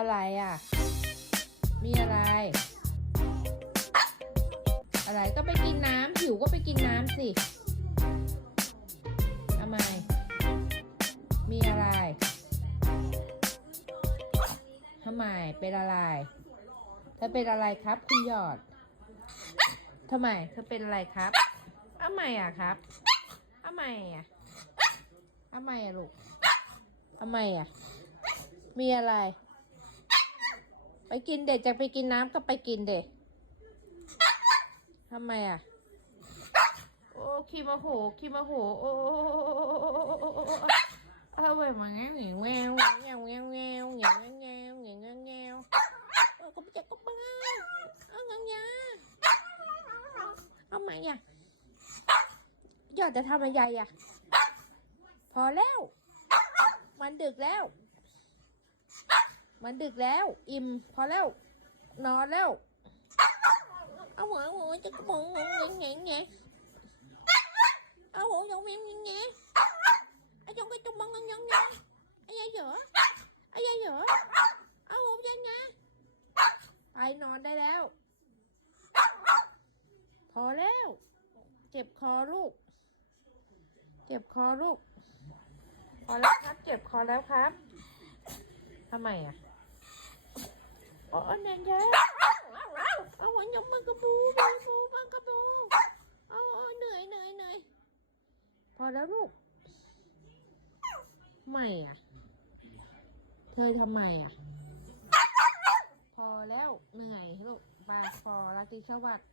อะไรอะ มีอะไร อะไรก็ไปกินน้ำหิวก็ไปกินน้ำสิทำไม มีอะไรทำไมเป็นอะไรเธอเป็นอะไรครับ คุณหยอดทำไมเธอเป็นอะไรครับทำไมอะครับทำไมอะทำไมอะลูกทำไมอะ มีอะไร ไปกินเด็กจะไปกินน้ำก็ไปกินเด็กทำไมอะ โอ้ขี้มาโหขี้มาโหโอ้เอาไว้มาแง่หงีแววแงวแงวแงวแงวแงวแงวแงวแงวเออก็ไปจับก็บ้าเอาเงาเงาเอาไหมอะยอดจะทำอะไรอะ พอแล้ว มันดึกแล้ว มันดึกแล้ว อิ่มพอแล้ว นอนแล้ว เอาหัวหัวจะกระบองงงแงงแงงเอาหัวยองแมงแงงไอ้ยองไปจุบมองงงแงงไอ้ยายเหรอไอ้ยายเหรอเอาหัวยังไงไปนอนได้แล้ว พอแล้ว เจ็บคอลูก เจ็บคอลูก พอแล้วครับ เจ็บคอแล้วครับทำไมอะ อ๋อนี่ยแย่เอาหัวยกมันกระบูยกบูมันกระบูเอาเอาเหนื่อยเหนื่อยเหนื่อยพอแล้วลูกไม่อะ เธอทำไมอะ พอแล้วเหนื่อยลูกไปพอราตรีสวัสดิ์